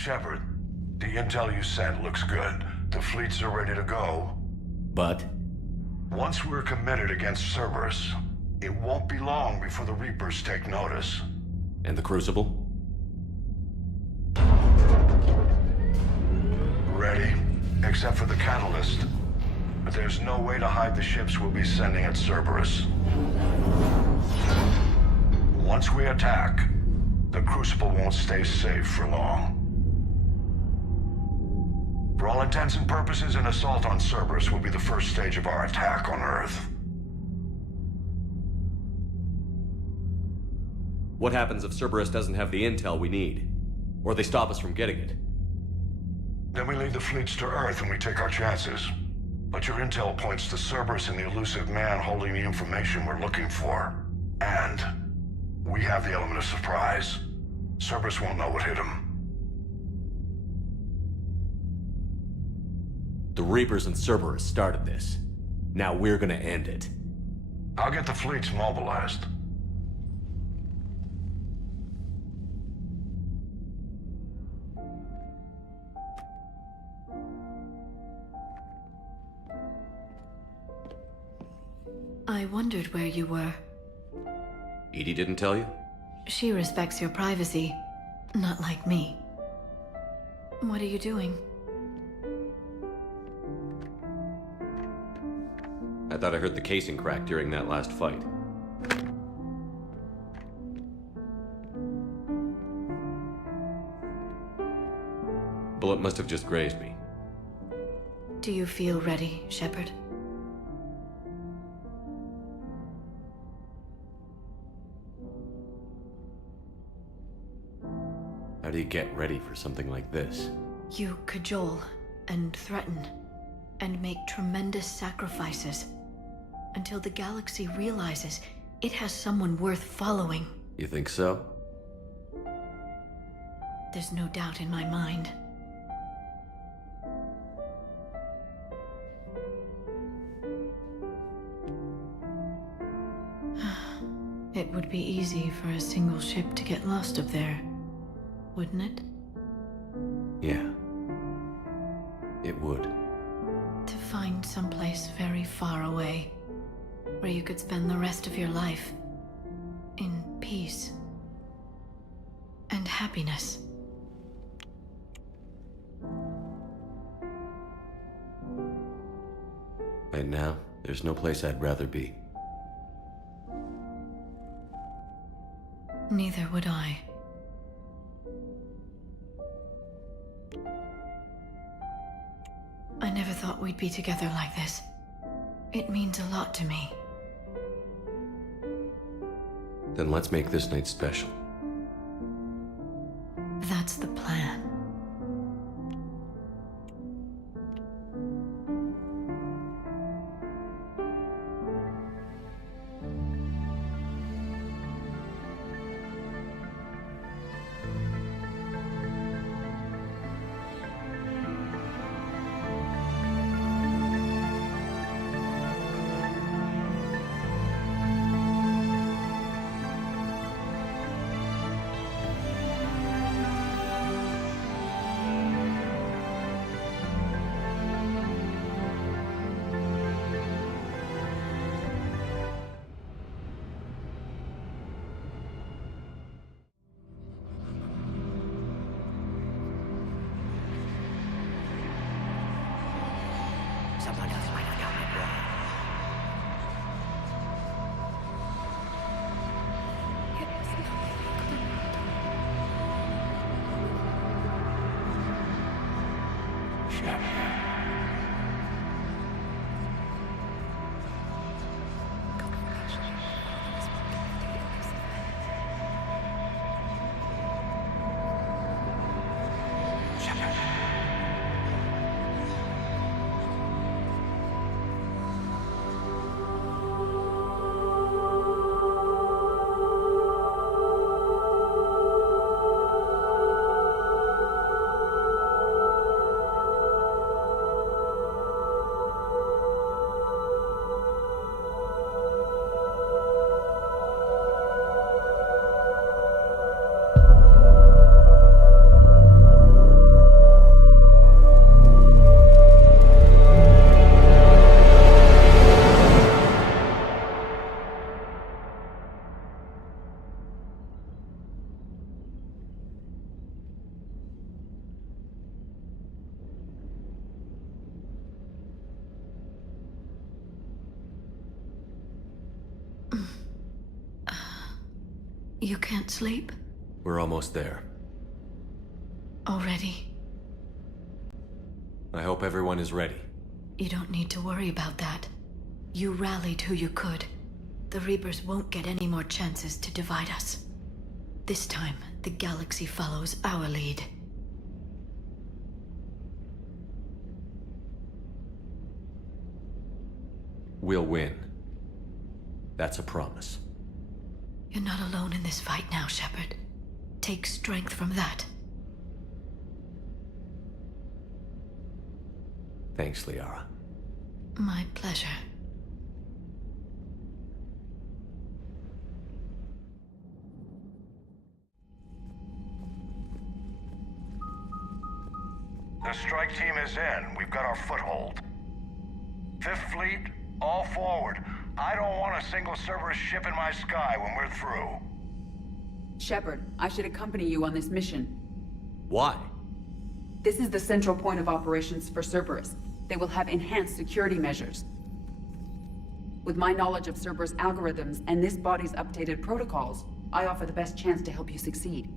Shepard, the intel you sent looks good. The fleets are ready to go. But? Once we're committed against Cerberus, it won't be long before the Reapers take notice. And the Crucible? Ready, except for the catalyst. But there's no way to hide the ships we'll be sending at Cerberus. Once we attack, the Crucible won't stay safe for long. For all intents and purposes, an assault on Cerberus will be the first stage of our attack on Earth. What happens if Cerberus doesn't have the intel we need? Or they stop us from getting it? Then we lead the fleets to Earth and we take our chances. But your intel points to Cerberus and the elusive man holding the information we're looking for. And we have the element of surprise. Cerberus won't know what hit him. The Reapers and Cerberus started this. Now we're gonna end it. I'll get the fleets mobilized. I wondered where you were. Edie didn't tell you? She respects your privacy, not like me. What are you doing? I thought I heard the casing crack during that last fight. Bullet must have just grazed me. Do you feel ready, Shepard? How do you get ready for something like this? You cajole and threaten and make tremendous sacrifices until the galaxy realizes it has someone worth following. You think so? There's no doubt in my mind. It would be easy for a single ship to get lost up there, wouldn't it? Yeah. It would. To find someplace very far away, where you could spend the rest of your life in peace and happiness. Right now, there's no place I'd rather be. Neither would I. I never thought we'd be together like this. It means a lot to me. Then let's make this night special. That's the plan. You can't sleep? We're almost there. Already? I hope everyone is ready. You don't need to worry about that. You rallied who you could. The Reapers won't get any more chances to divide us. This time, the galaxy follows our lead. We'll win. That's a promise. You're not alone in this fight now, Shepard. Take strength from that. Thanks, Liara. My pleasure. The strike team is in. We've got our foothold. Fifth Fleet, all forward. I don't want a single Cerberus ship in my sky when we're through. Shepard, I should accompany you on this mission. Why? This is the central point of operations for Cerberus. They will have enhanced security measures. With my knowledge of Cerberus algorithms and this body's updated protocols, I offer the best chance to help you succeed.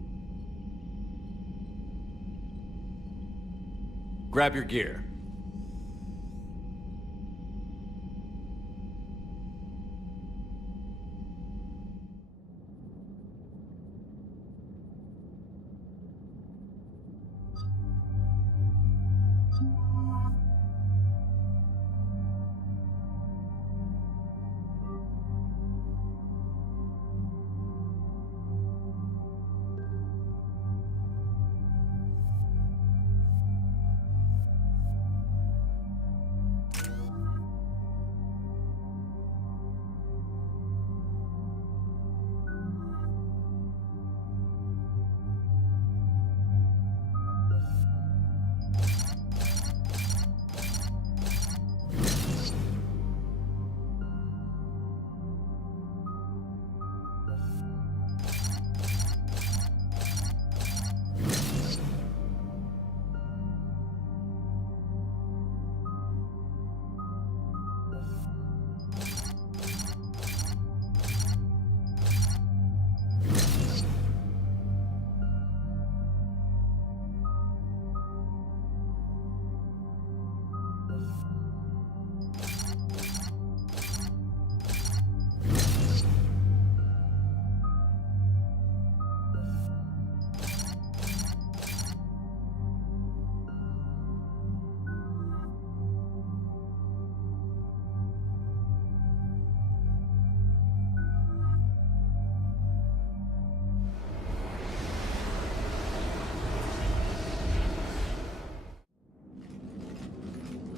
Grab your gear.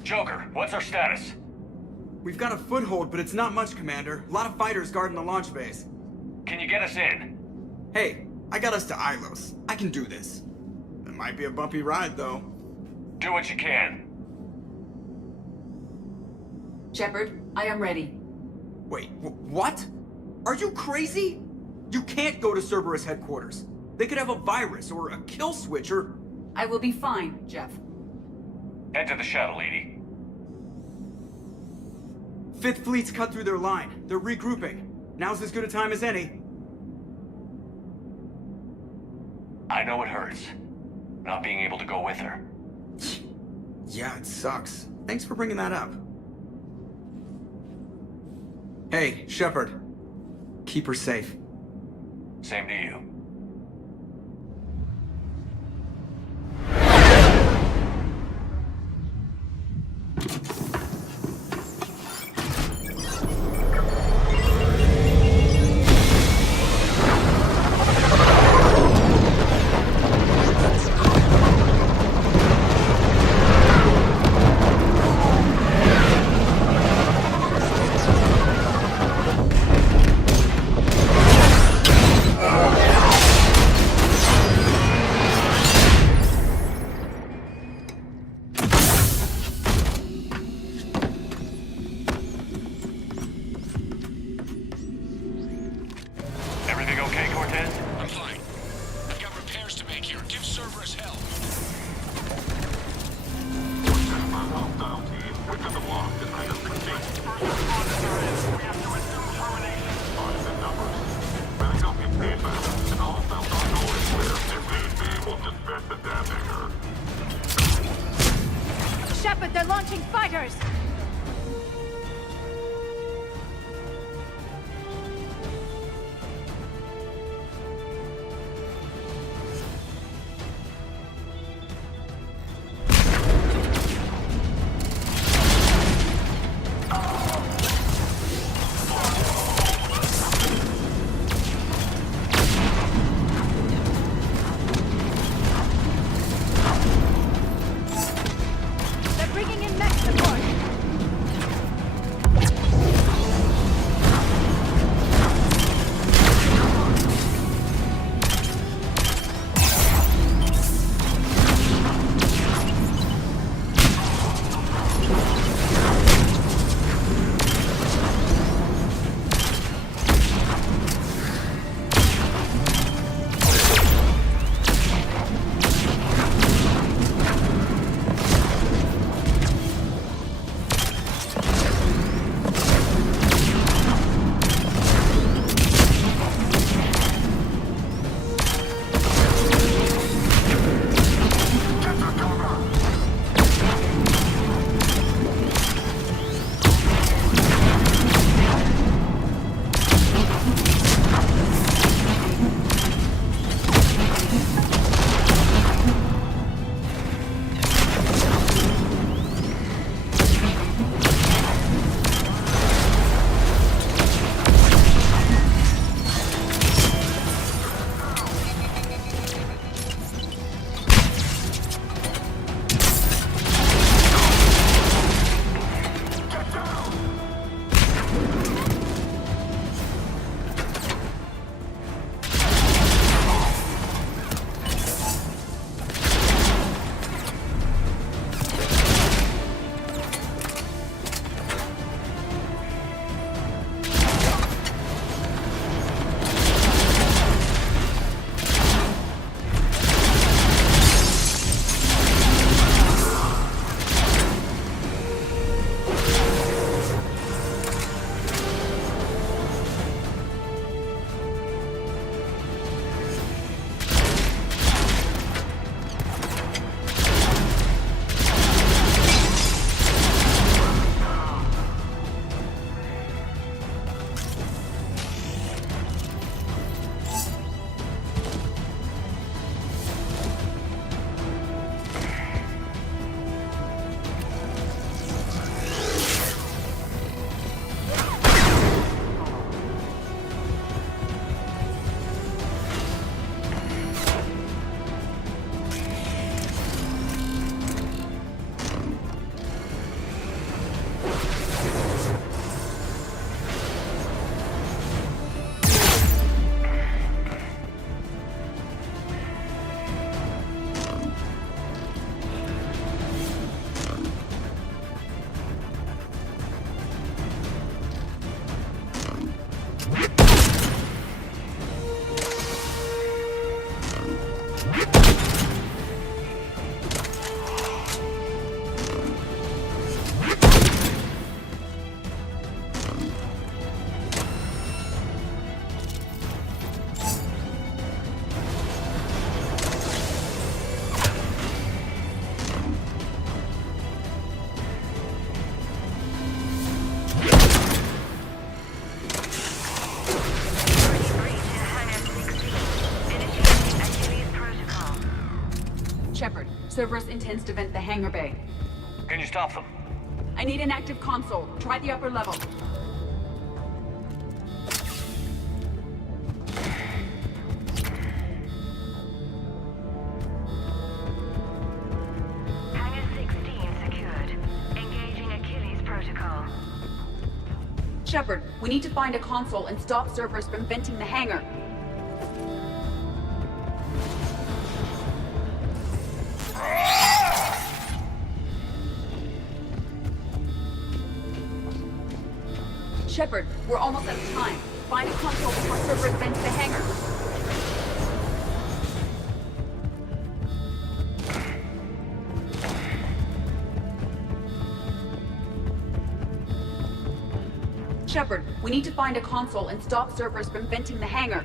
Joker, what's our status? We've got a foothold, but it's not much, Commander. A lot of fighters guarding the launch base. Can you get us in? Hey, I got us to Ilos. I can do this. It might be a bumpy ride, though. Do what you can. Shepard, I am ready. Wait, what? Are you crazy? You can't go to Cerberus headquarters. They could have a virus or a kill switch or... I will be fine, Jeff. Head to the shuttle, Edie. Fifth Fleet's cut through their line. They're regrouping. Now's as good a time as any. I know it hurts. Not being able to go with her. Yeah, it sucks. Thanks for bringing that up. Hey, Shepard. Keep her safe. Same to you. Shepard, they're launching fighters! Shepard, Cerberus intends to vent the hangar bay. Can you stop them? I need an active console. Try the upper level. Hangar 16 secured. Engaging Achilles protocol. Shepard, we need to find a console and stop Cerberus from venting the hangar. Shepard, we're almost out of time. Find a console before Cerberus vents the hangar. Shepard, we need to find a console and stop Cerberus from venting the hangar.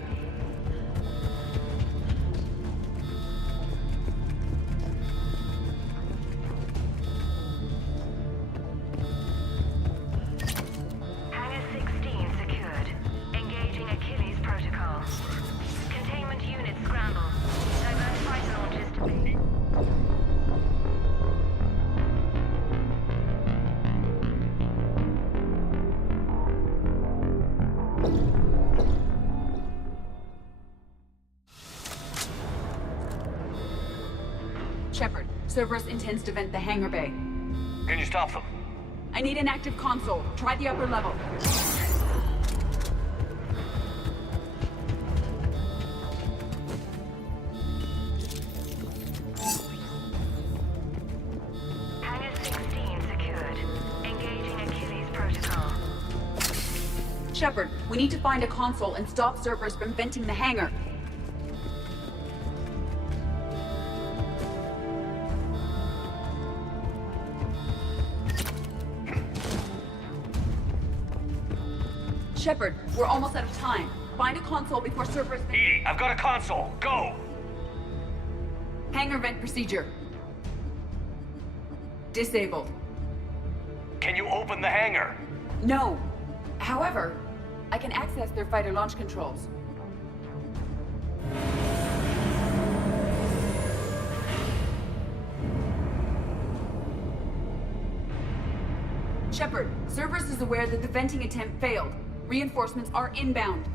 Shepard, Cerberus intends to vent the hangar bay. Can you stop them? I need an active console. Try the upper level. Hangar 16 secured. Engaging Achilles protocol. Shepard, we need to find a console and stop Cerberus from venting the hangar. Shepard, we're almost out of time. Find a console before Cerberus... Edie, I've got a console. Go! Hangar vent procedure. Disabled. Can you open the hangar? No. However, I can access their fighter launch controls. Shepard, Cerberus is aware that the venting attempt failed. Reinforcements are inbound.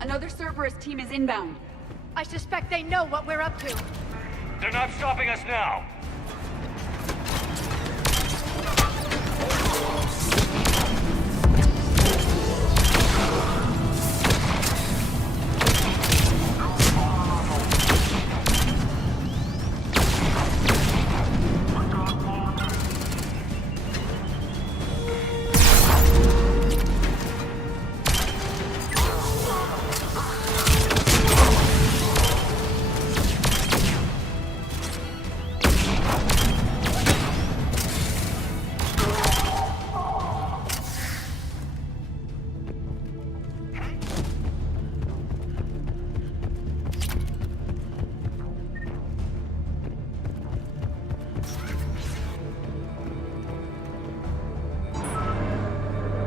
Another Cerberus team is inbound. I suspect they know what we're up to. They're not stopping us now.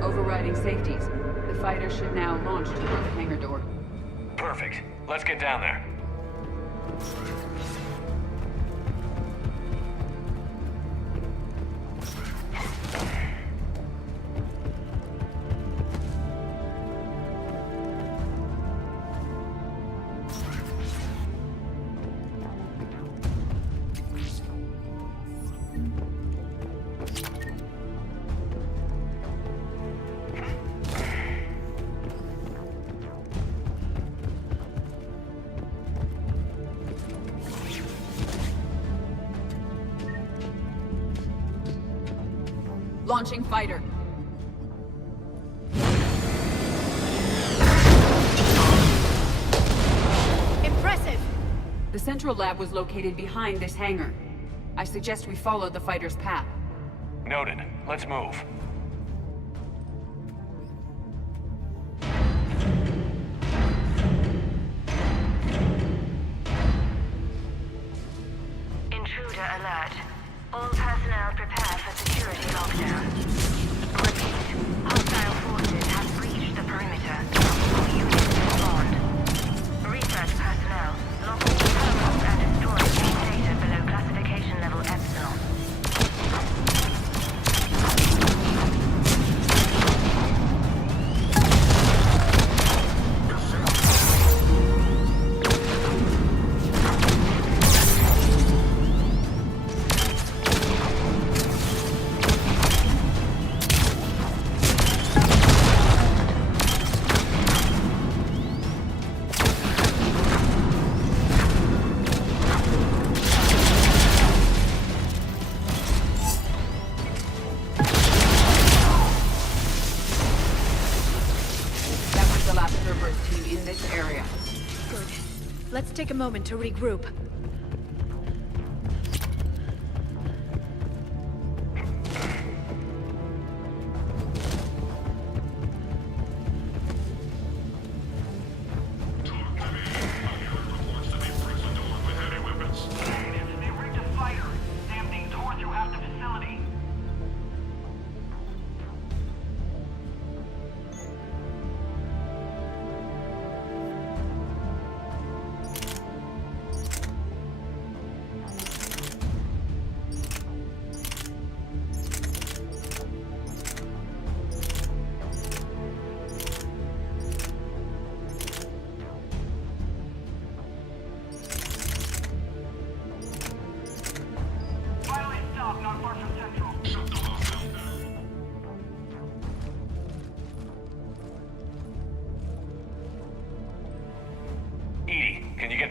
Overriding safeties. The fighter should now launch toward the hangar door. Perfect. Let's get down there. Launching fighter. Impressive! The central lab was located behind this hangar. I suggest we follow the fighter's path. Noted. Let's move. Intruder alert. All personnel prepare for security lockdown. Repeat. Hostile forces have breached the perimeter. All units respond. Research personnel, log all terminals and destroy any data below classification level Epsilon. Let's take a moment to regroup.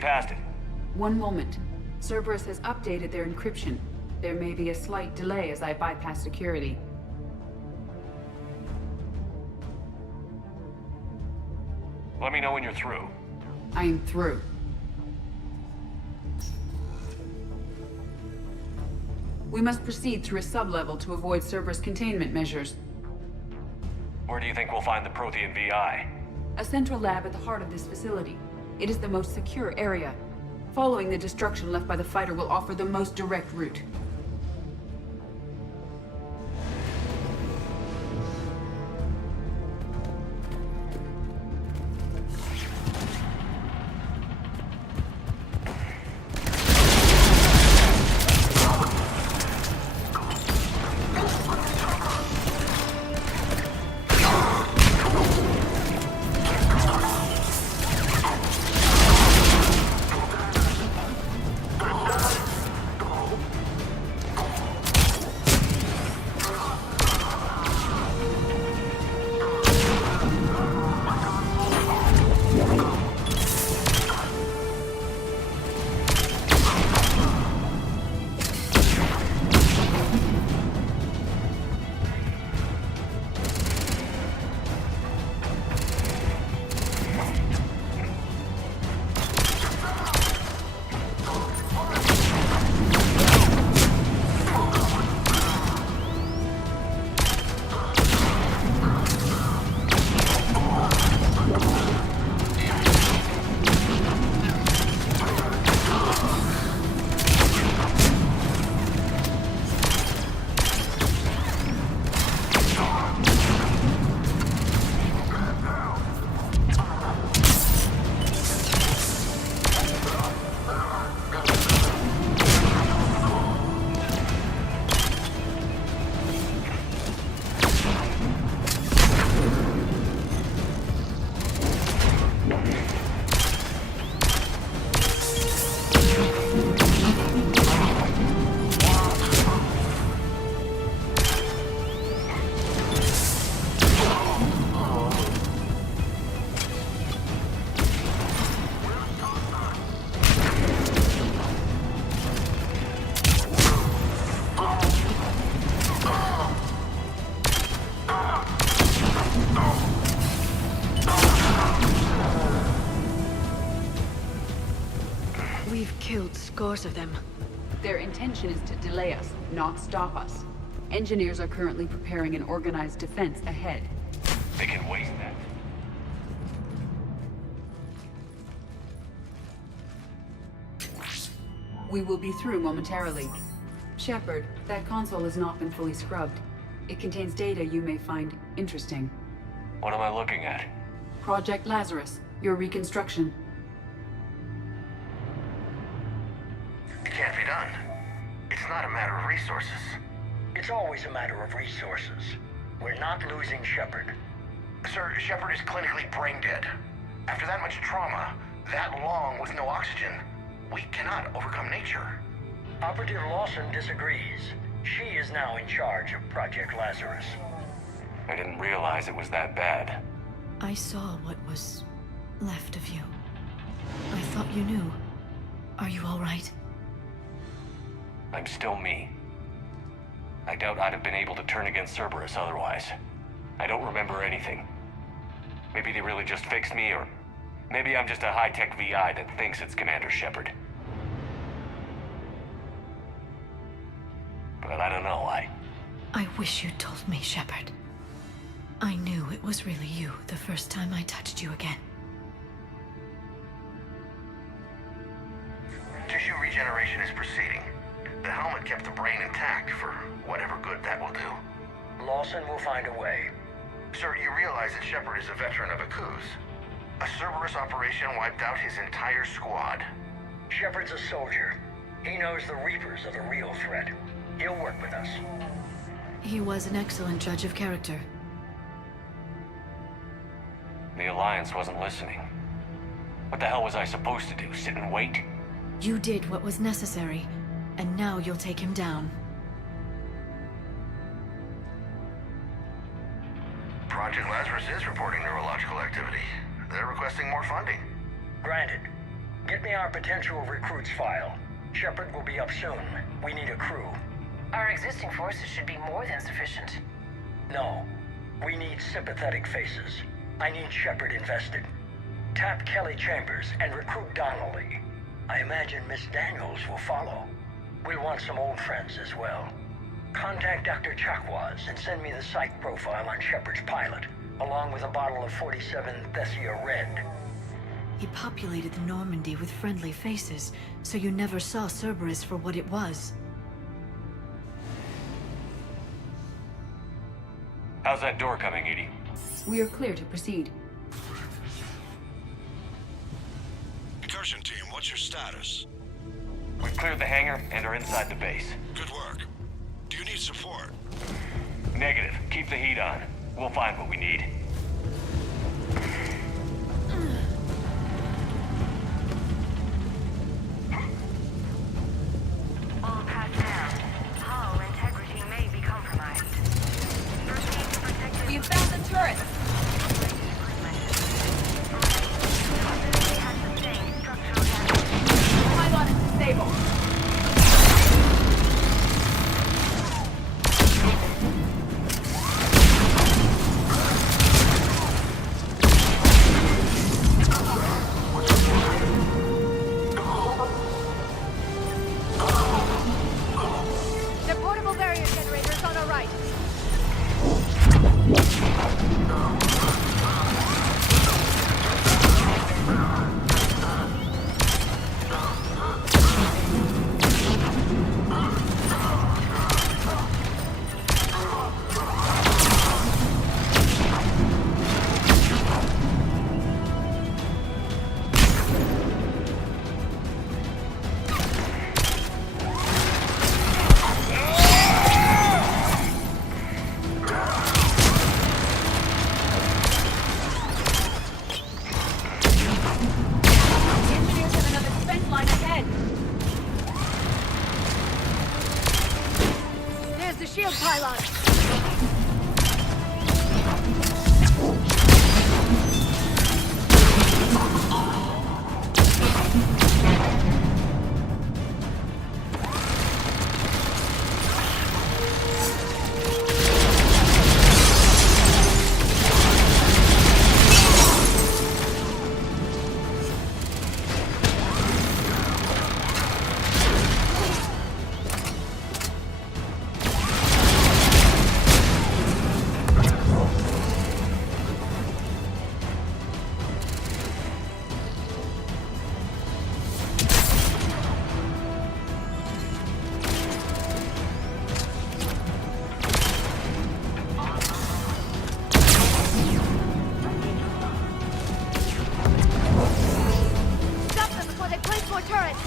past it. One moment. Cerberus has updated their encryption. There may be a slight delay as I bypass security. Let me know when you're through. I am through. We must proceed through a sub-level to avoid Cerberus containment measures. Where do you think we'll find the Prothean VI? A central lab at the heart of this facility. It is the most secure area. Following the destruction left by the fighter will offer the most direct route. Killed scores of them. Their intention is to delay us, not stop us. Engineers are currently preparing an organized defense ahead. They can waste that. We will be through momentarily. Shepard, that console has not been fully scrubbed. It contains data you may find interesting. What am I looking at? Project Lazarus, your reconstruction. It can't be done. It's not a matter of resources. It's always a matter of resources. We're not losing Shepard. Sir, Shepard is clinically brain dead. After that much trauma, that long with no oxygen, we cannot overcome nature. Operative Lawson disagrees. She is now in charge of Project Lazarus. I didn't realize it was that bad. I saw what was left of you. I thought you knew. Are you all right? I'm still me. I doubt I'd have been able to turn against Cerberus otherwise. I don't remember anything. Maybe they really just fixed me, or maybe I'm just a high-tech VI that thinks it's Commander Shepard. But I don't know, I wish you'd told me, Shepard. I knew it was really you the first time I touched you again. Tissue regeneration is proceeding. The helmet kept the brain intact for whatever good that will do. Lawson will find a way. Sir, you realize that Shepard is a veteran of a coup. A Cerberus operation wiped out his entire squad. Shepard's a soldier. He knows the Reapers are the real threat. He'll work with us. He was an excellent judge of character. The Alliance wasn't listening. What the hell was I supposed to do? Sit and wait? You did what was necessary, and now you'll take him down. Project Lazarus is reporting neurological activity. They're requesting more funding. Granted. Get me our potential recruits file. Shepard will be up soon. We need a crew. Our existing forces should be more than sufficient. No. We need sympathetic faces. I need Shepard invested. Tap Kelly Chambers and recruit Donnelly. I imagine Miss Daniels will follow. We'll want some old friends as well. Contact Dr. Chakwas and send me the psych profile on Shepard's pilot, along with a bottle of 47 Thessia Red. He populated the Normandy with friendly faces, so you never saw Cerberus for what it was. How's that door coming, Edie? We are clear to proceed. Incursion team, what's your status? We've cleared the hangar and are inside the base. Good work. Do you need support? Negative. Keep the heat on. We'll find what we need. All personnel. Hull integrity may be compromised. Proceed to protect the... We have found the turret! Facility has sustained structural damage. Pylon is disabled. The portable barrier generators on our right. Engineers have another defense line ahead. There's the shield pylon. Stop them before they place more turrets.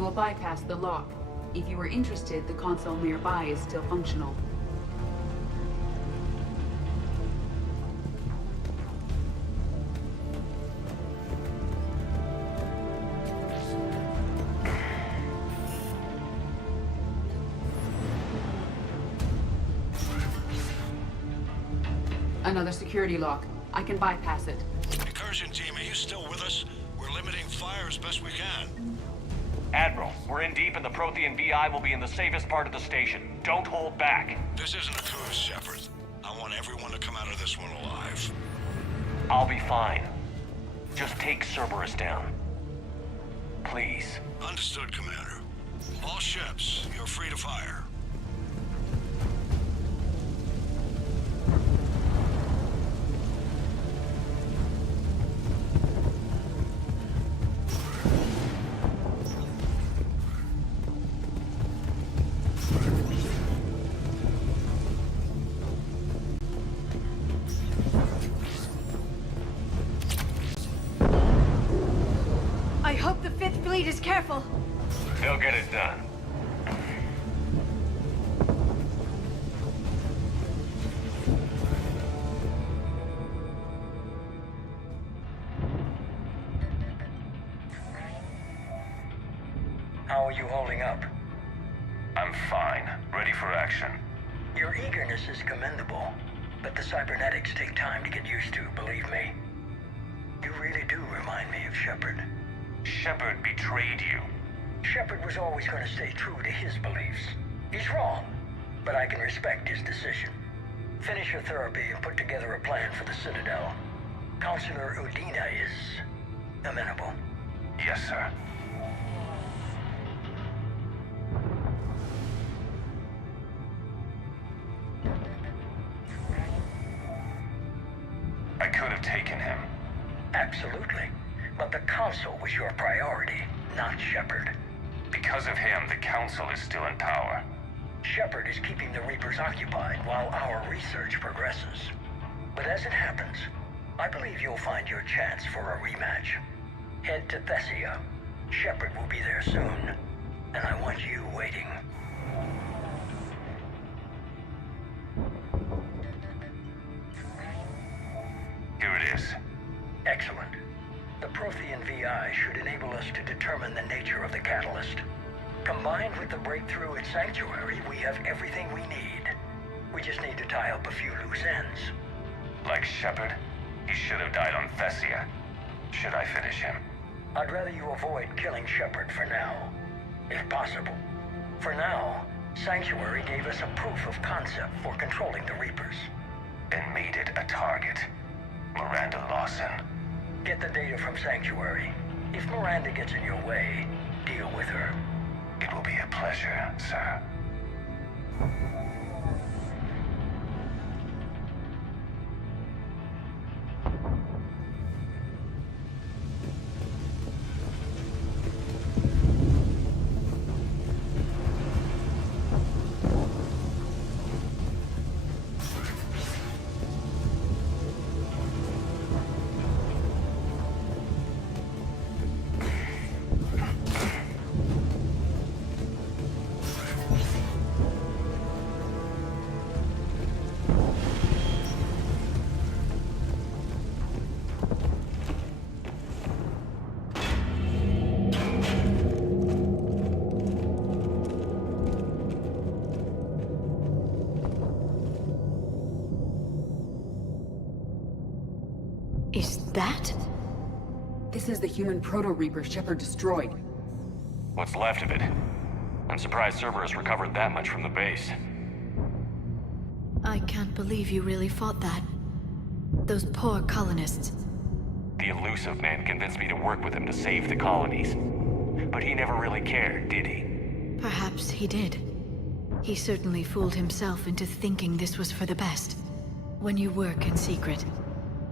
will bypass the lock. If you are interested, the console nearby is still functional. Another security lock. I can bypass it. Incursion team, are you still with us? We're limiting fire as best we can. Admiral, we're in deep and the Prothean VI will be in the safest part of the station. Don't hold back. This isn't a cruise, Shepard. I want everyone to come out of this one alive. I'll be fine. Just take Cerberus down. Please. Understood, Commander. All ships, you're free to fire. I hope the Fifth Fleet is careful. They'll get it done. How are you holding up? I'm fine. Ready for action. Your eagerness is commendable, but the cybernetics take time to get used to, believe me. You really do remind me of Shepard. Shepard betrayed you. Shepard was always going to stay true to his beliefs. He's wrong, but I can respect his decision. Finish your therapy and put together a plan for the Citadel. Counselor Udina is amenable. Yes, sir. I could have taken him. Absolutely. But the Council was your priority, not Shepard. Because of him, the Council is still in power. Shepard is keeping the Reapers occupied while our research progresses. But as it happens, I believe you'll find your chance for a rematch. Head to Thessia. Shepard will be there soon, and I want you waiting. Here it is. Excellent. The Prothean VI should enable us to determine the nature of the catalyst. Combined with the breakthrough at Sanctuary, we have everything we need. We just need to tie up a few loose ends. Like Shepard, he should have died on Thessia. Should I finish him? I'd rather you avoid killing Shepard for now, if possible. For now, Sanctuary gave us a proof of concept for controlling the Reapers. And made it a target. Miranda Lawson. Get the data from Sanctuary. If Miranda gets in your way, deal with her. It will be a pleasure, sir. Is that? This is the human proto-reaper Shepard destroyed. What's left of it? I'm surprised Cerberus recovered that much from the base. I can't believe you really fought that. Those poor colonists. The elusive man convinced me to work with him to save the colonies. But he never really cared, did he? Perhaps he did. He certainly fooled himself into thinking this was for the best. When you work in secret,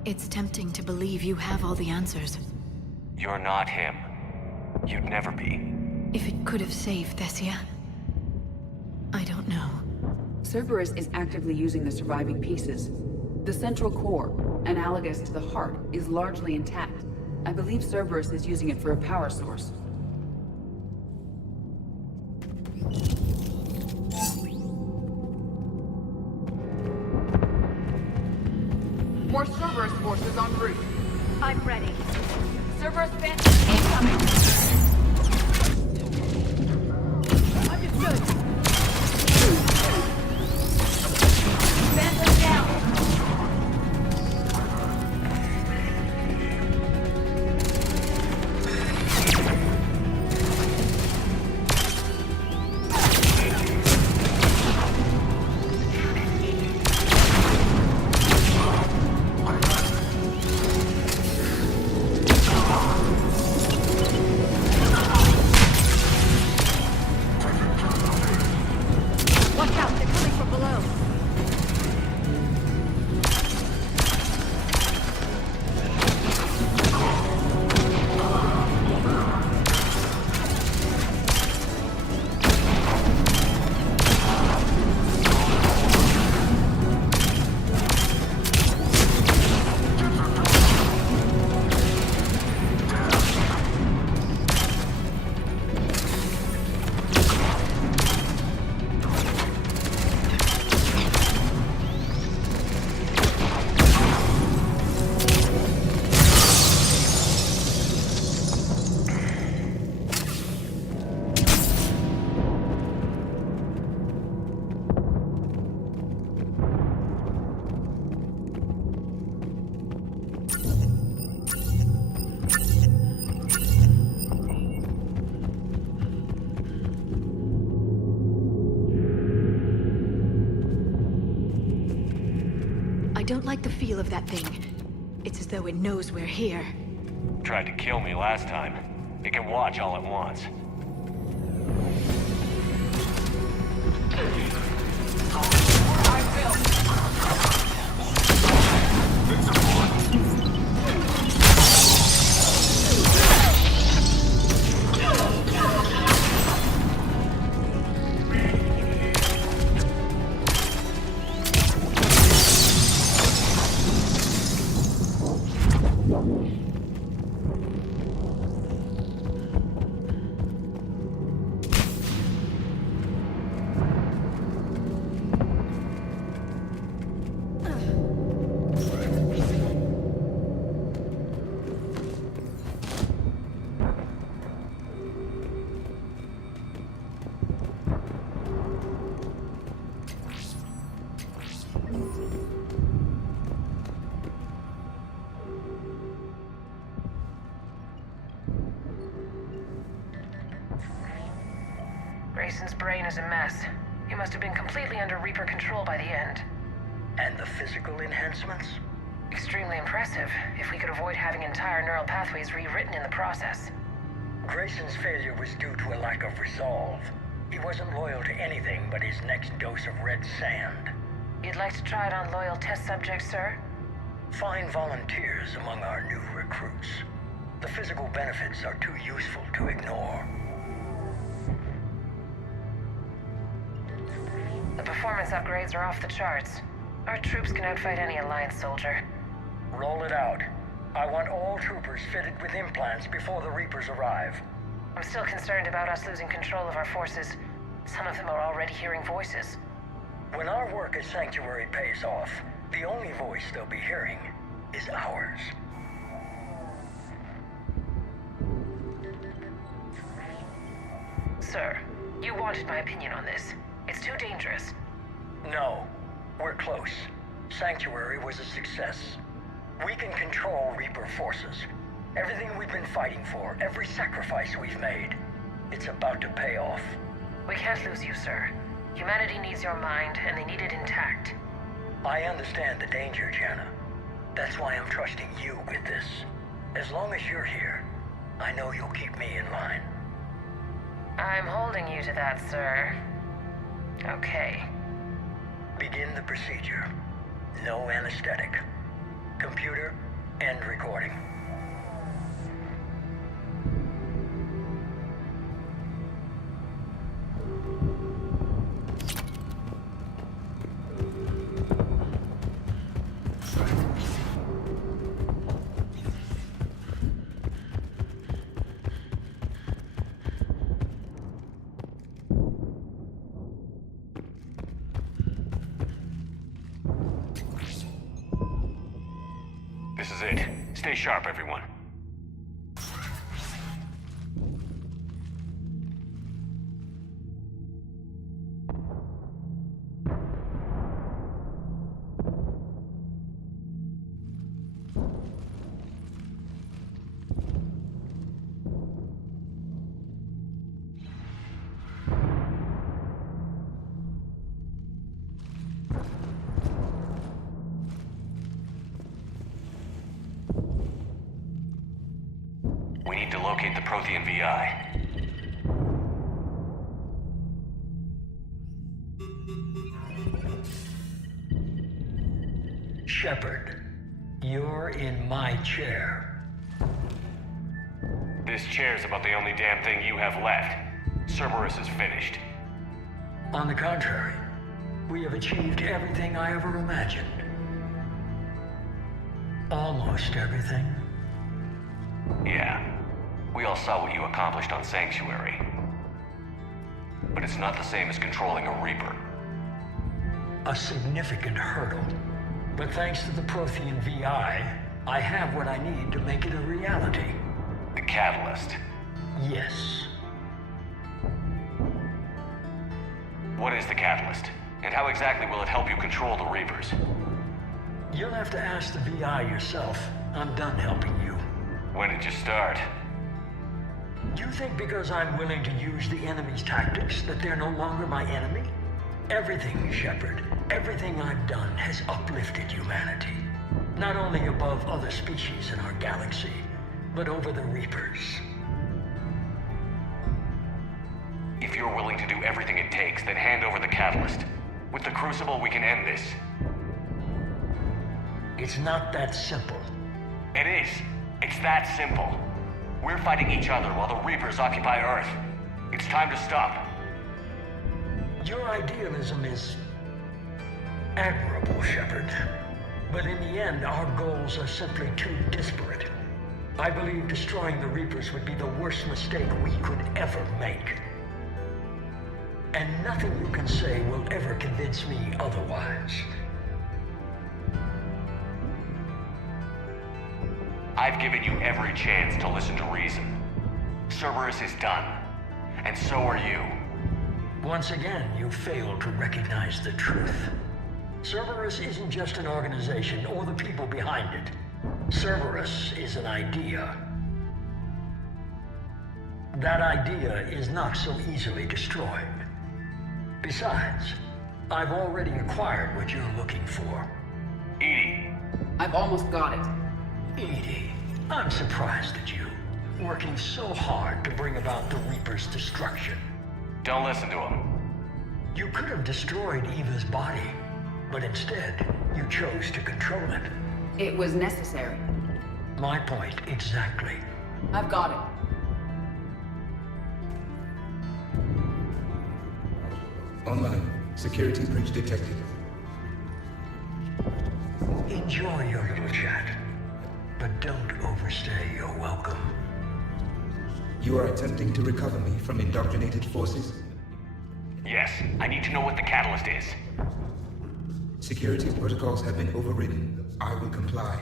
it's tempting to believe you have all the answers. You're not him. You'd never be. If it could have saved Thessia, I don't know. Cerberus is actively using the surviving pieces. The central core, analogous to the heart, is largely intact. I believe Cerberus is using it for a power source. Reinforce Cerberus forces en route. I'm ready. Cerberus Phantom incoming! Understood. Phantom down! Watch out, they're coming from below. I don't like the feel of that thing. It's as though it knows we're here. Tried to kill me last time. It can watch all at once. Grayson's brain is a mess. He must have been completely under Reaper control by the end. And the physical enhancements? Extremely impressive, if we could avoid having entire neural pathways rewritten in the process. Grayson's failure was due to a lack of resolve. He wasn't loyal to anything but his next dose of red sand. You'd like to try it on loyal test subjects, sir? Find volunteers among our new recruits. The physical benefits are too useful to ignore. The performance upgrades are off the charts. Our troops can outfight any Alliance soldier. Roll it out. I want all troopers fitted with implants before the Reapers arrive. I'm still concerned about us losing control of our forces. Some of them are already hearing voices. When our work at Sanctuary pays off, the only voice they'll be hearing is ours. Sir, you wanted my opinion on this. It's too dangerous. No, we're close. Sanctuary was a success. We can control Reaper forces. Everything we've been fighting for, every sacrifice we've made, it's about to pay off. We can't lose you, sir. Humanity needs your mind, and they need it intact. I understand the danger, Jana. That's why I'm trusting you with this. As long as you're here, I know you'll keep me in line. I'm holding you to that, sir. Okay. Begin the procedure. No anesthetic. Computer, end recording. Stay sharp, everyone. We need to locate the Prothean VI. Shepard, you're in my chair. This chair's about the only damn thing you have left. Cerberus is finished. On the contrary, we have achieved everything I ever imagined. Almost everything. Yeah. We all saw what you accomplished on Sanctuary. But it's not the same as controlling a Reaper. A significant hurdle. But thanks to the Prothean VI, I have what I need to make it a reality. The catalyst. Yes. What is the catalyst? And how exactly will it help you control the Reapers? You'll have to ask the VI yourself. I'm done helping you. When did you start? Do you think because I'm willing to use the enemy's tactics that they're no longer my enemy? Everything, Shepard, everything I've done has uplifted humanity. Not only above other species in our galaxy, but over the Reapers. If you're willing to do everything it takes, then hand over the catalyst. With the Crucible, we can end this. It's not that simple. It is. It's that simple. We're fighting each other while the Reapers occupy Earth. It's time to stop. Your idealism is admirable, Shepard. But in the end, our goals are simply too disparate. I believe destroying the Reapers would be the worst mistake we could ever make. And nothing you can say will ever convince me otherwise. I've given you every chance to listen to reason. Cerberus is done. And so are you. Once again, you failed to recognize the truth. Cerberus isn't just an organization or the people behind it. Cerberus is an idea. That idea is not so easily destroyed. Besides, I've already acquired what you're looking for. Edie. I've almost got it. Edie, I'm surprised at you, working so hard to bring about the Reaper's destruction. Don't listen to him. You could have destroyed Eva's body, but instead, you chose to control it. It was necessary. My point exactly. I've got it. Online. Security breach detected. Enjoy your little chat, but don't overstay your welcome. You are attempting to recover me from indoctrinated forces? Yes, I need to know what the catalyst is. Security protocols have been overridden. I will comply.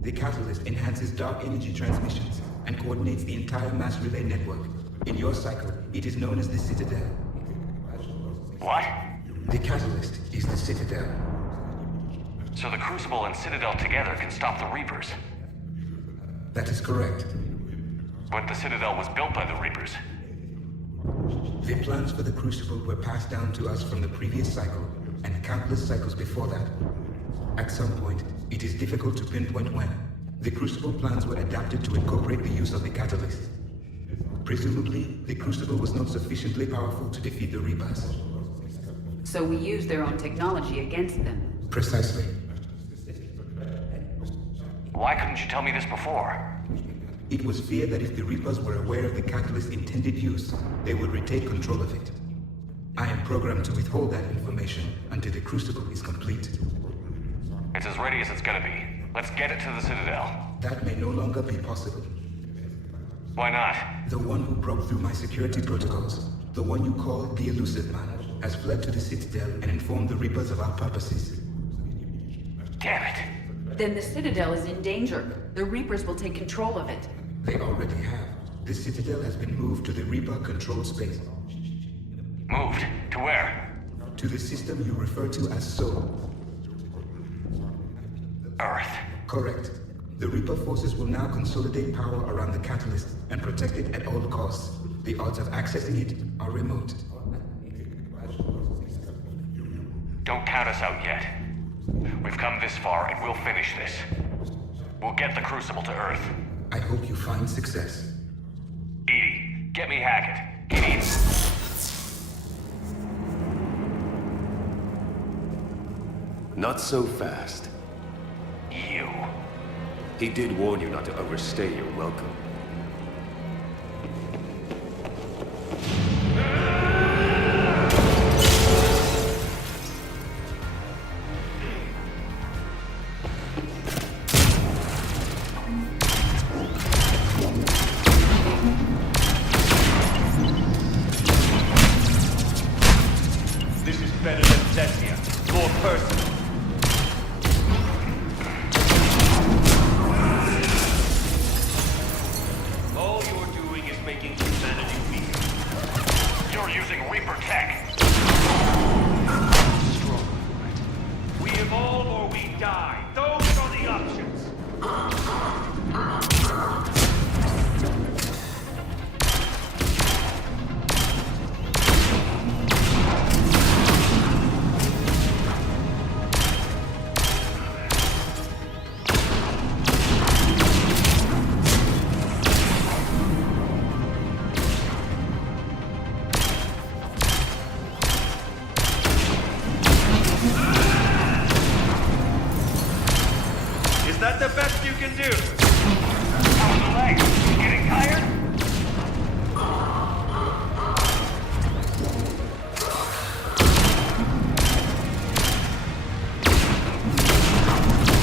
The catalyst enhances dark energy transmissions and coordinates the entire mass relay network. In your cycle, it is known as the Citadel. What? The catalyst is the Citadel. So the Crucible and Citadel together can stop the Reapers. That is correct. But the Citadel was built by the Reapers. The plans for the Crucible were passed down to us from the previous cycle, and countless cycles before that. At some point, it is difficult to pinpoint when, the Crucible plans were adapted to incorporate the use of the catalyst. Presumably, the Crucible was not sufficiently powerful to defeat the Reapers. So we used their own technology against them. Precisely. Why couldn't you tell me this before? It was feared that if the Reapers were aware of the catalyst's intended use, they would retake control of it. I am programmed to withhold that information until the Crucible is complete. It's as ready as it's gonna be. Let's get it to the Citadel. That may no longer be possible. Why not? The one who broke through my security protocols, the one you call the Elusive Man, has fled to the Citadel and informed the Reapers of our purposes. Damn it. Then the Citadel is in danger. The Reapers will take control of it. They already have. The Citadel has been moved to the Reaper-controlled space. Moved? To where? To the system you refer to as Sol. Earth. Correct. The Reaper forces will now consolidate power around the catalyst and protect it at all costs. The odds of accessing it are remote. Don't count us out yet. We've come this far and we'll finish this. We'll get the Crucible to Earth. I hope you find success. EDI, get me Hackett. He needs... Not so fast. You. He did warn you not to overstay your welcome. This is better than Tessia. More personal. All you're doing is making humanity weak. You're using Reaper tech. Strong. We evolve or we die. Those are the options. Is that the best you can do? How's the leg? Getting tired?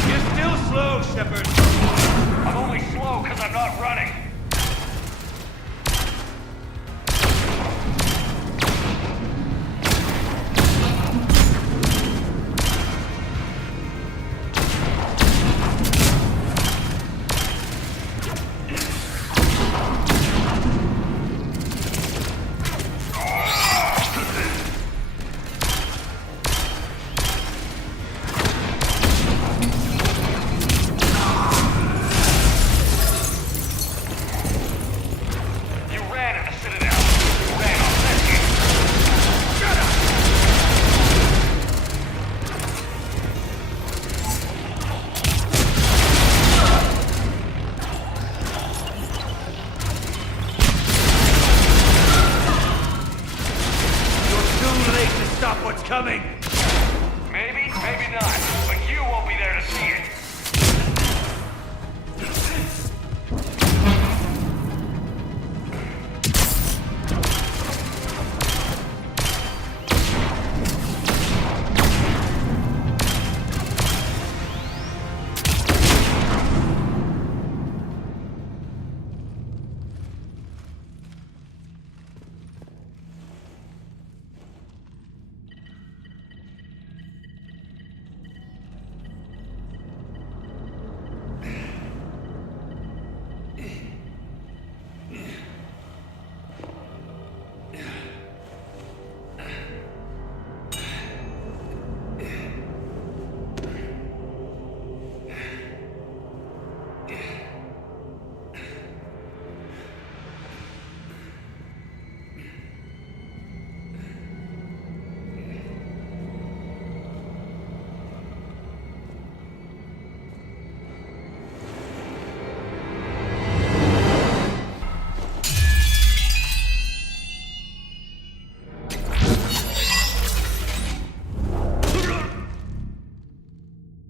You're still slow, Shepard. I'm only slow because I'm not running. You ran at the Citadel. You ran on this game. Shut up! You're too late to stop what's coming. Maybe, maybe not. But you won't be there to see it.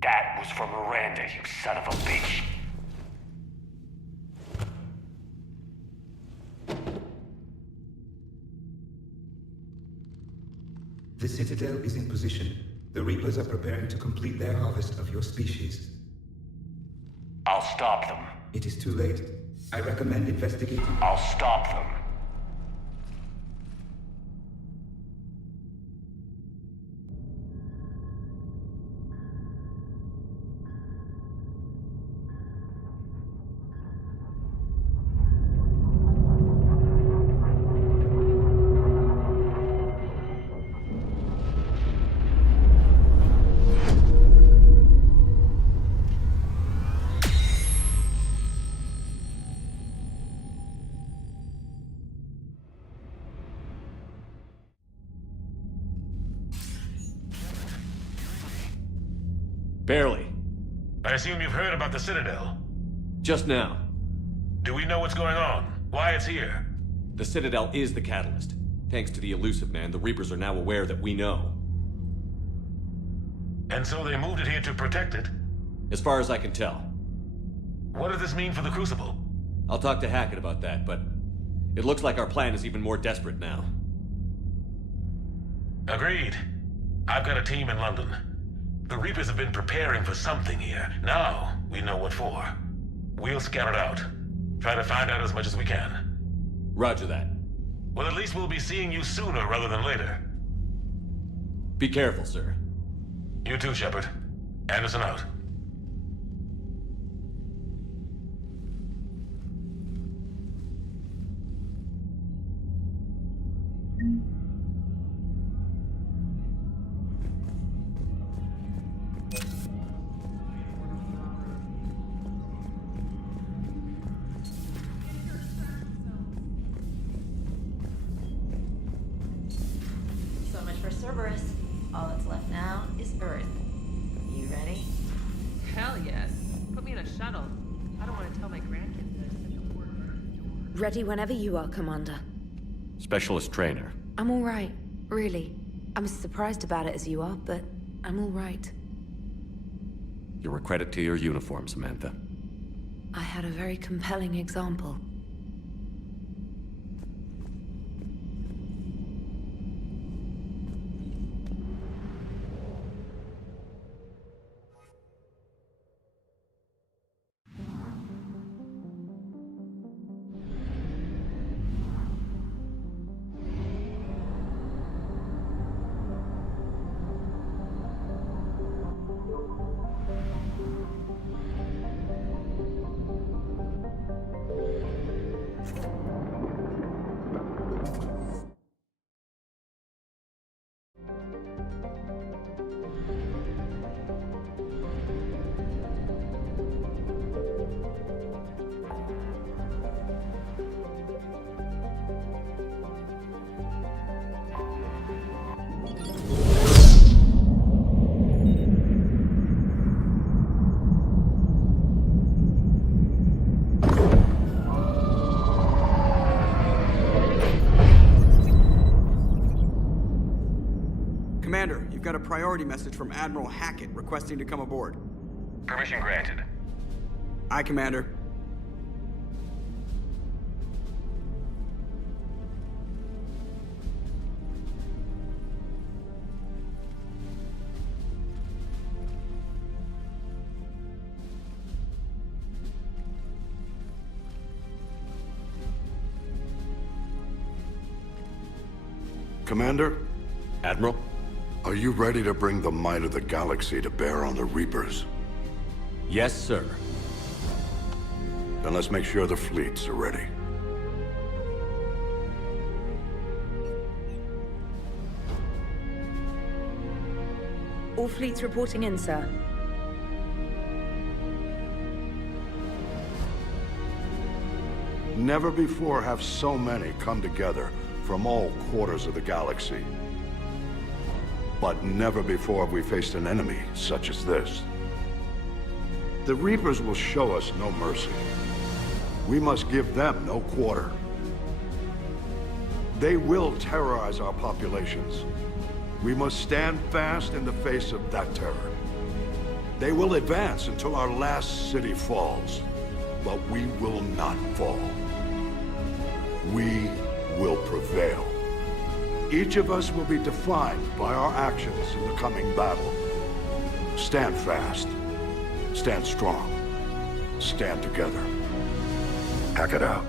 That was for Miranda, you son of a bitch. The Citadel is in position. The Reapers are preparing to complete their harvest of your species. I'll stop them. It is too late. I recommend investigating. I'll stop them. Barely. I assume you've heard about the Citadel. Just now. Do we know what's going on? Why it's here? The Citadel is the catalyst. Thanks to the elusive man, the Reapers are now aware that we know. And so they moved it here to protect it? As far as I can tell. What does this mean for the Crucible? I'll talk to Hackett about that, but it looks like our plan is even more desperate now. Agreed. I've got a team in London. The Reapers have been preparing for something here. Now, we know what for. We'll scout it out. Try to find out as much as we can. Roger that. Well, at least we'll be seeing you sooner rather than later. Be careful, sir. You too, Shepard. Anderson out. So much for Cerberus. All that's left now is Earth. You ready? Hell yes. Put me in a shuttle. I don't want to tell my grandkids that I sent the word Earth. Ready whenever you are, Commander. Specialist trainer. I'm all right, really. I'm as surprised about it as you are, but I'm all right. You're a credit to your uniform, Samantha. I had a very compelling example. Commander, you've got a priority message from Admiral Hackett requesting to come aboard. Permission granted. Aye, Commander. Commander? Admiral? Are you ready to bring the might of the galaxy to bear on the Reapers? Yes, sir. Then let's make sure the fleets are ready. All fleets reporting in, sir. Never before have so many come together from all quarters of the galaxy. But never before have we faced an enemy such as this. The Reapers will show us no mercy. We must give them no quarter. They will terrorize our populations. We must stand fast in the face of that terror. They will advance until our last city falls, but we will not fall. We will prevail. Each of us will be defined by our actions in the coming battle. Stand fast. Stand strong. Stand together. Hack it out.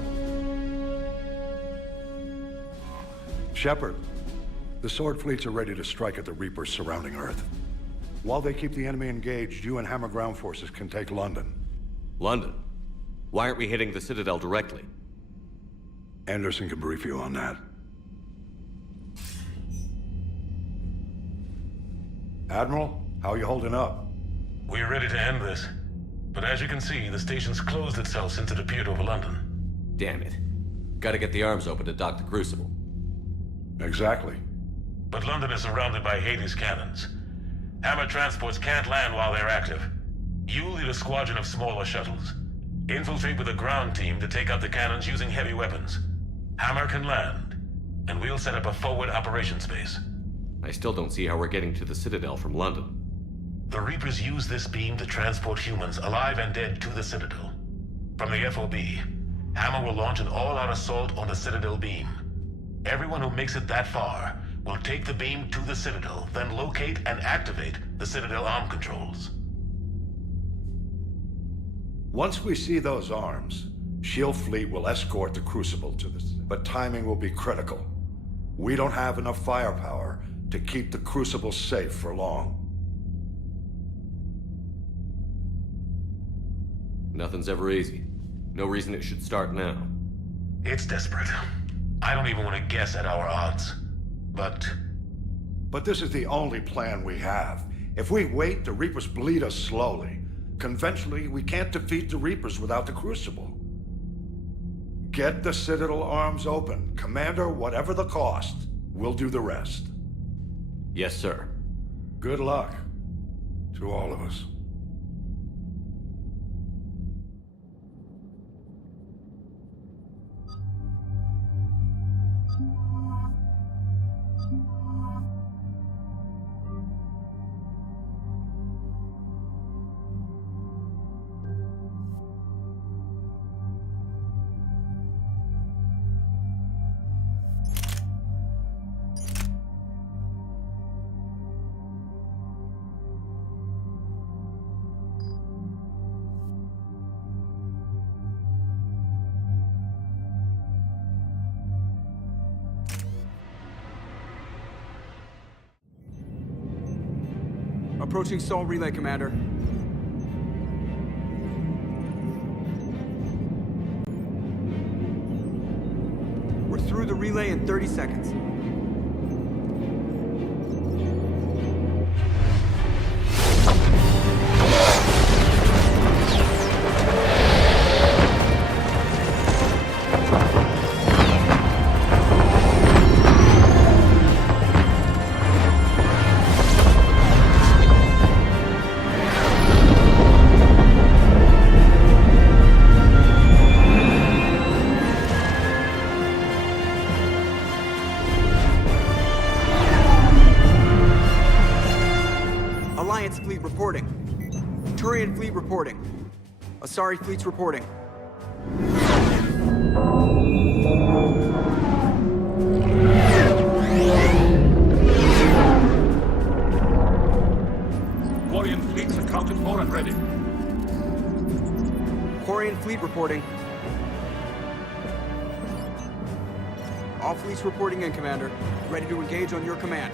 Shepard, the Sword fleets are ready to strike at the Reapers surrounding Earth. While they keep the enemy engaged, you and Hammer ground forces can take London. London? Why aren't we hitting the Citadel directly? Anderson can brief you on that. Admiral, how are you holding up? We're ready to end this. But as you can see, the station's closed itself since it appeared over London. Damn it. Gotta get the arms open to dock the Crucible. Exactly. But London is surrounded by Hades cannons. Hammer transports can't land while they're active. You lead a squadron of smaller shuttles. Infiltrate with a ground team to take out the cannons using heavy weapons. Hammer can land, and we'll set up a forward operations base. I still don't see how we're getting to the Citadel from London. The Reapers use this beam to transport humans, alive and dead, to the Citadel. From the FOB, Hammer will launch an all-out assault on the Citadel beam. Everyone who makes it that far will take the beam to the Citadel, then locate and activate the Citadel arm controls. Once we see those arms, SHIELD fleet will escort the Crucible to this, but timing will be critical. We don't have enough firepower to keep the Crucible safe for long. Nothing's ever easy. No reason it should start now. It's desperate. I don't even want to guess at our odds. But this is the only plan we have. If we wait, the Reapers bleed us slowly. Conventionally, we can't defeat the Reapers without the Crucible. Get the Citadel arms open. Commander, whatever the cost, we'll do the rest. Yes, sir. Good luck to all of us. Approaching Sol Relay, Commander. We're through the relay in 30 seconds. Asari fleet's reporting. Quarian fleets accounted for and ready. Quarian fleet reporting. All fleets reporting in, Commander. Ready to engage on your command.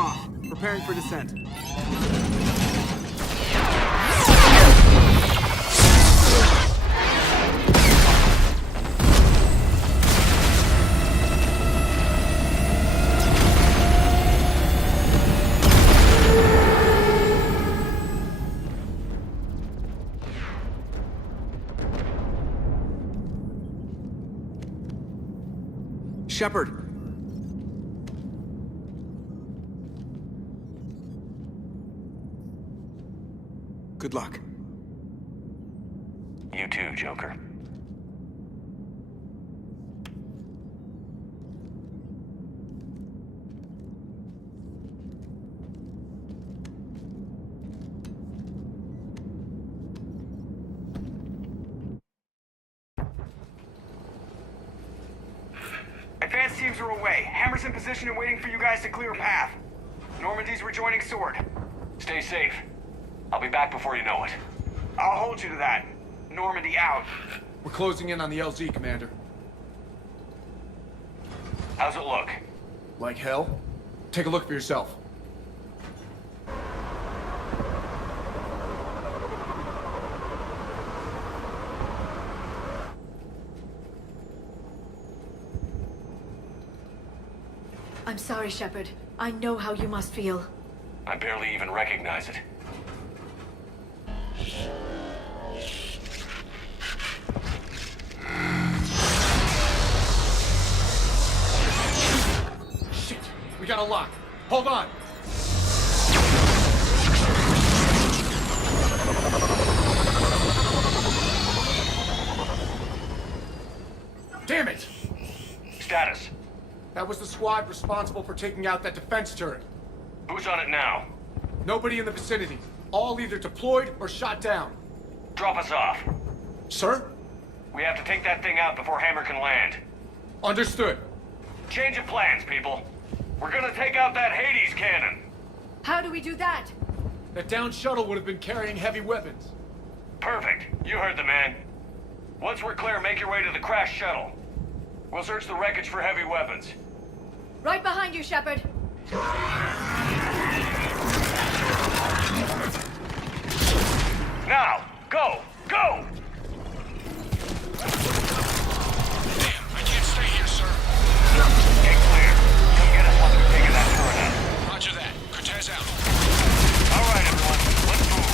off. Preparing for descent. Shepard! Good luck. You too, Joker. Advanced teams are away. Hammer's in position and waiting for you guys to clear a path. Normandy's rejoining Sword. Stay safe. I'll be back before you know it. I'll hold you to that. Normandy out. We're closing in on the LZ, Commander. How's it look? Like hell? Take a look for yourself. I'm sorry, Shepard. I know how you must feel. I barely even recognize it. Shit! We got a lock. Hold on! Damn it! Status. That was the squad responsible for taking out that defense turret. Who's on it now? Nobody in the vicinity. All either deployed or shot down. Drop us off. Sir? We have to take that thing out before Hammer can land. Understood. Change of plans, people. We're gonna take out that Hades cannon. How do we do that? That downed shuttle would have been carrying heavy weapons. Perfect. You heard the man. Once we're clear, make your way to the crashed shuttle. We'll search the wreckage for heavy weapons. Right behind you, Shepard. Now, go! Go! Damn, I can't stay here, sir. Get clear. Come get us once we've taken that turret out. Roger that. Cortez out. All right, everyone. Let's move.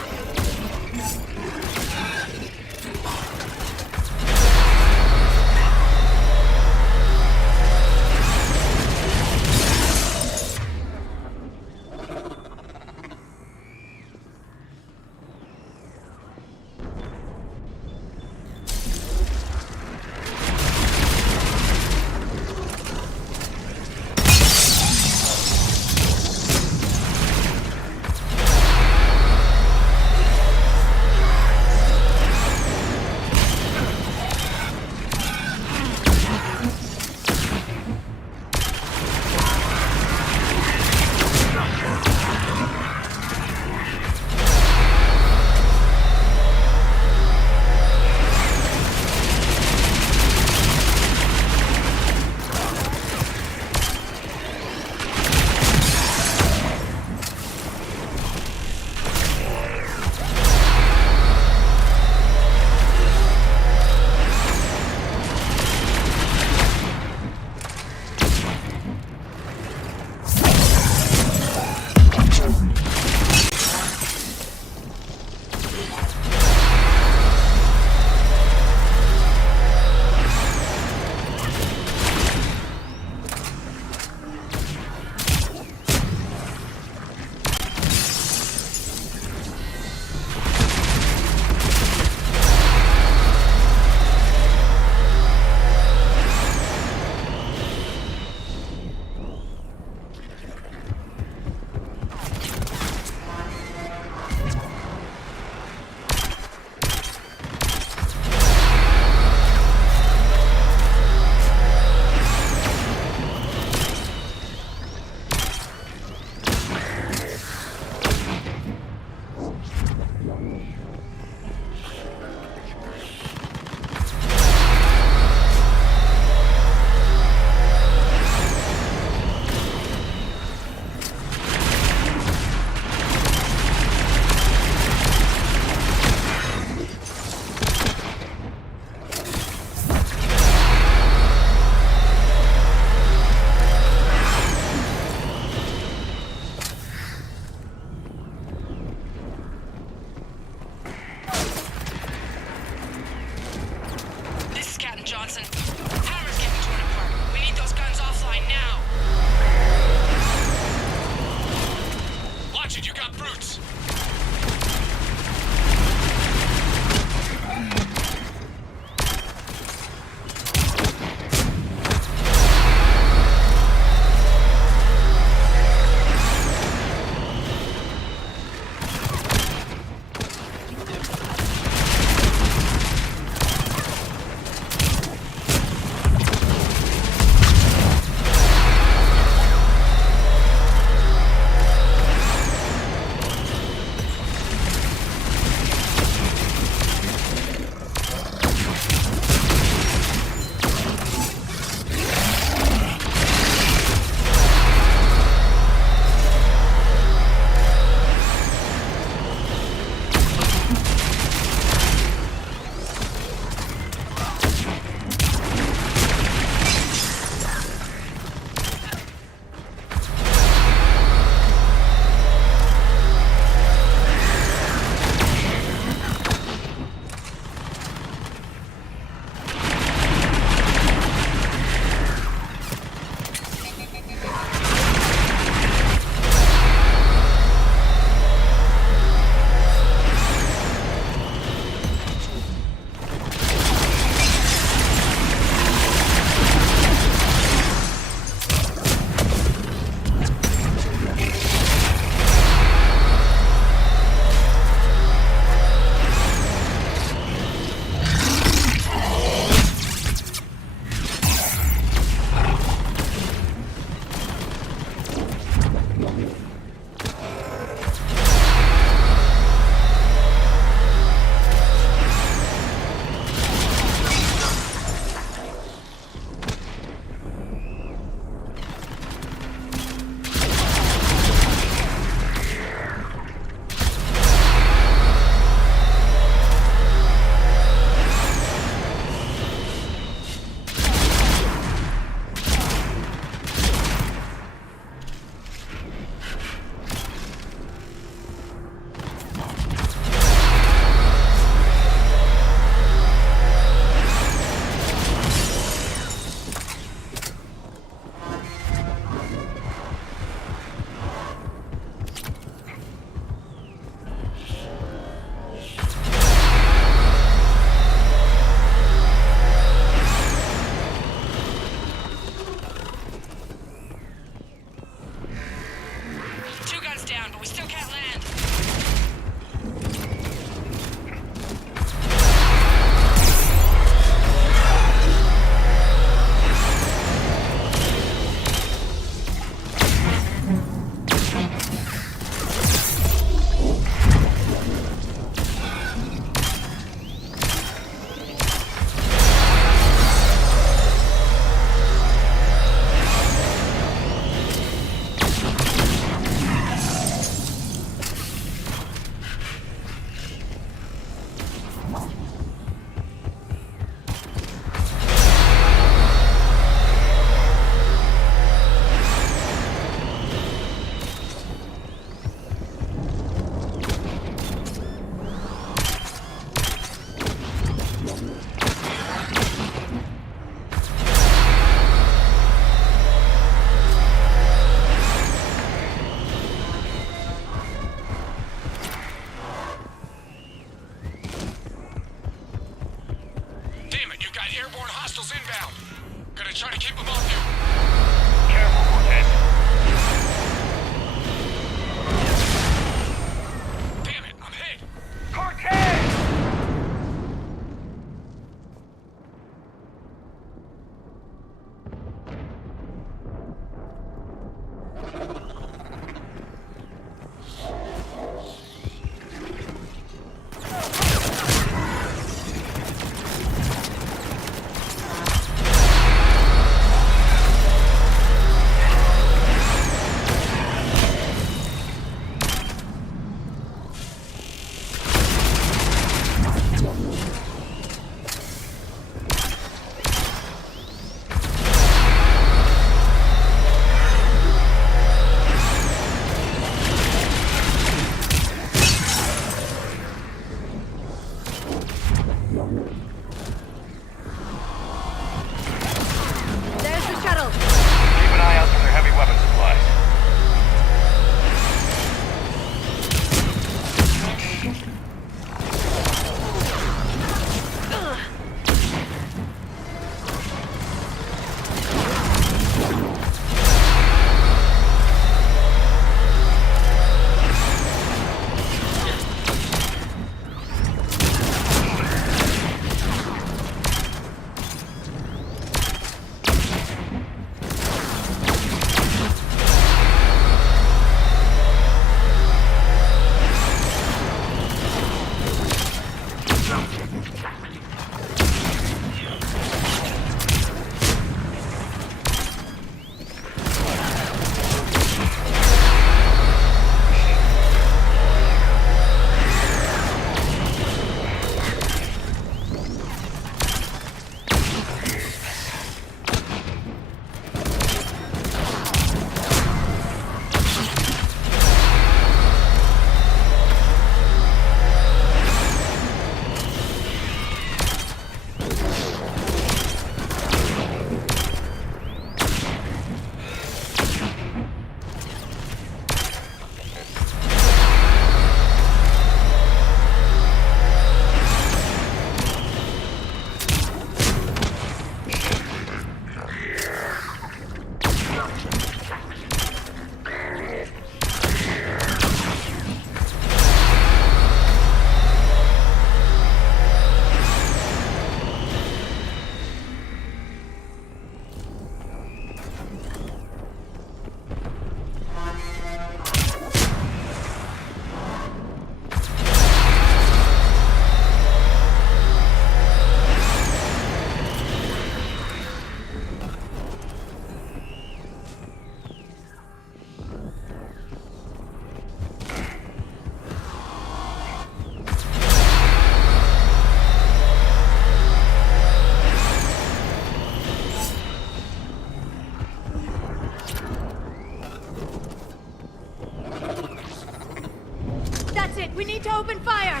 We need to open fire!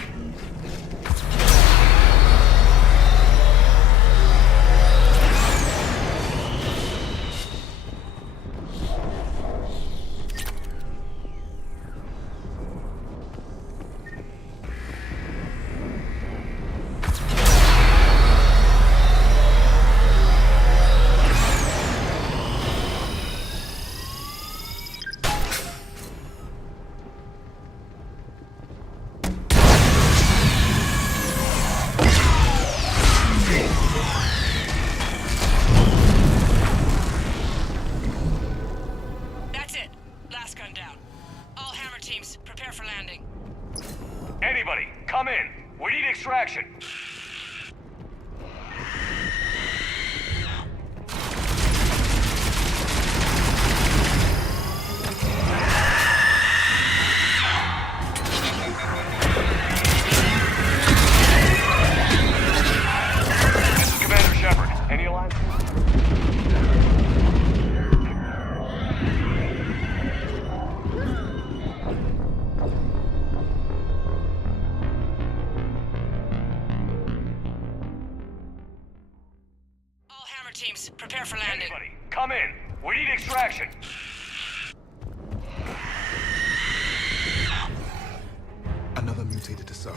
Anybody, come in. We need extraction. This is Commander Shepard. Any alliance? Teams, prepare for landing. Anybody, come in. We need extraction. Another mutated Asari.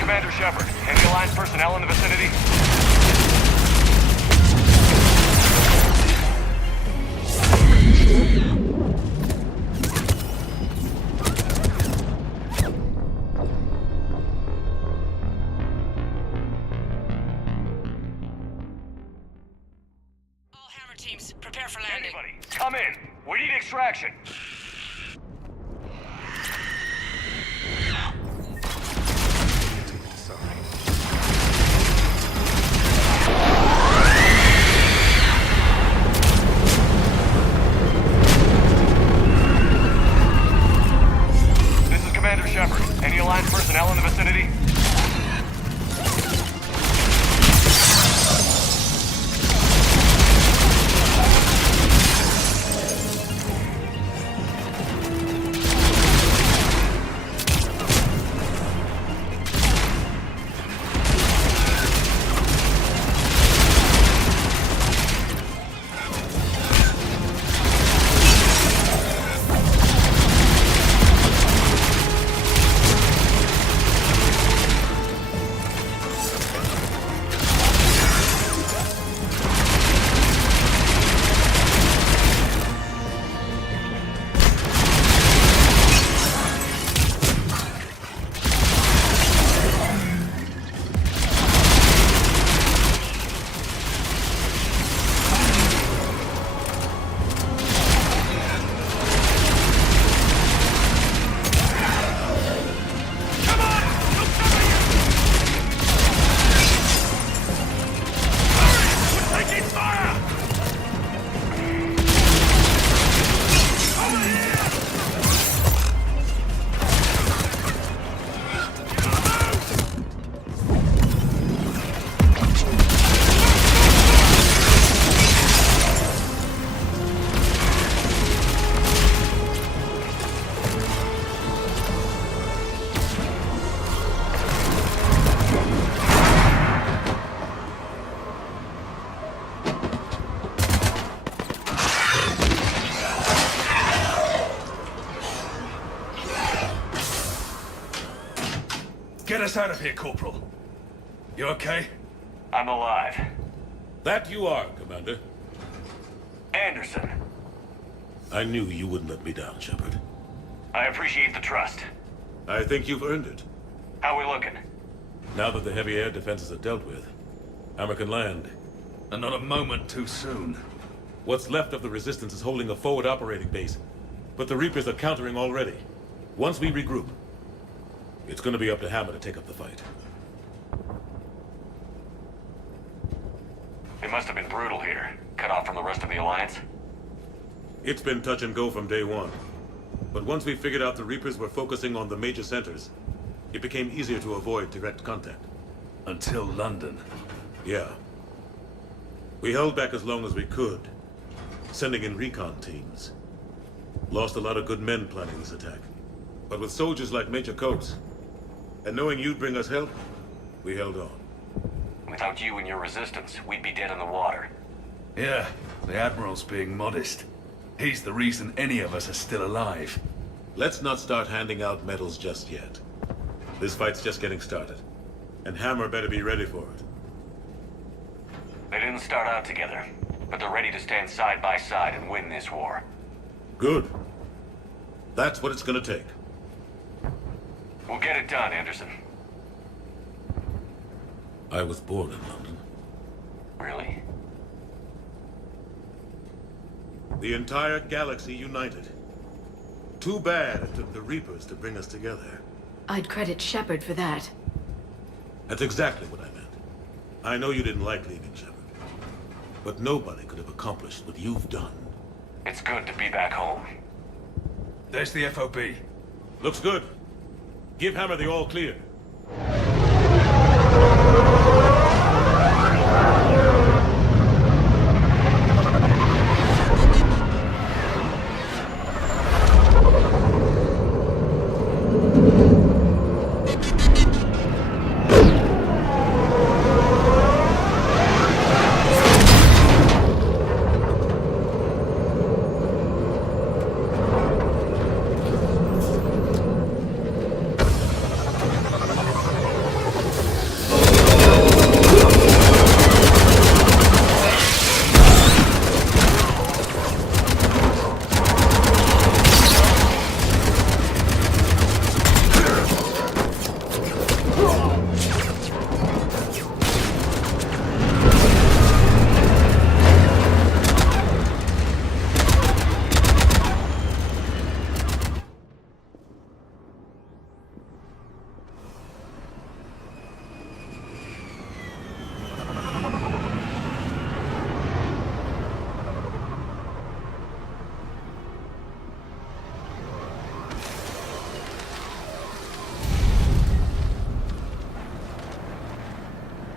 Commander Shepard, any Alliance personnel in the vicinity? Teams, prepare for landing. Anybody, come in. We need extraction. This is Commander Shepard. Any Alliance personnel in the vicinity? Get us out of here, Corporal. You okay? I'm alive. That you are, Commander. Anderson. I knew you wouldn't let me down, Shepard. I appreciate the trust. I think you've earned it. How we looking? Now that the heavy air defenses are dealt with, Hammer can land. And not a moment too soon. What's left of the Resistance is holding a forward operating base, but the Reapers are countering already. Once we regroup, it's gonna be up to Hammer to take up the fight. It must have been brutal here. Cut off from the rest of the Alliance. It's been touch and go from day one. But once we figured out the Reapers were focusing on the major centers, it became easier to avoid direct contact. Until London. Yeah. We held back as long as we could, sending in recon teams. Lost a lot of good men planning this attack. But with soldiers like Major Coates, and knowing you'd bring us help, we held on. Without you and your resistance, we'd be dead in the water. Yeah, the Admiral's being modest. He's the reason any of us are still alive. Let's not start handing out medals just yet. This fight's just getting started, and Hammer better be ready for it. They didn't start out together, but they're ready to stand side by side and win this war. Good. That's what it's gonna take. We'll get it done, Anderson. I was born in London. Really? The entire galaxy united. Too bad it took the Reapers to bring us together. I'd credit Shepard for that. That's exactly what I meant. I know you didn't like leaving Shepard, but nobody could have accomplished what you've done. It's good to be back home. There's the FOB. Looks good. Give Hammer the all clear.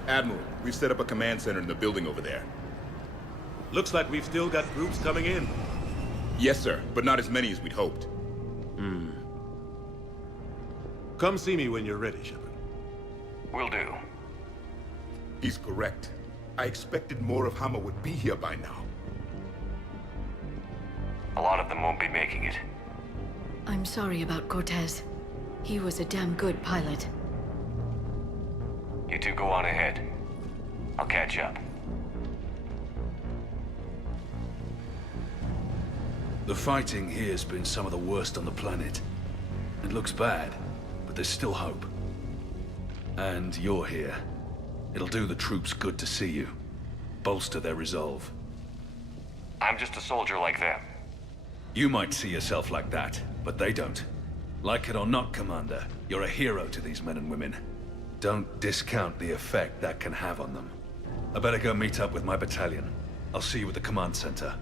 Admiral, we've set up a command center in the building over there. Looks like we've still got groups coming in. Yes, sir, but not as many as we'd hoped. Come see me when you're ready, Shepard. Will do. He's correct. I expected more of Hammer would be here by now. A lot of them won't be making it. I'm sorry about Cortez. He was a damn good pilot. You two go on ahead. I'll catch up. The fighting here's been some of the worst on the planet. It looks bad, but there's still hope. And you're here. It'll do the troops good to see you. Bolster their resolve. I'm just a soldier like them. You might see yourself like that, but they don't. Like it or not, Commander, you're a hero to these men and women. Don't discount the effect that can have on them. I better go meet up with my battalion. I'll see you at the command center.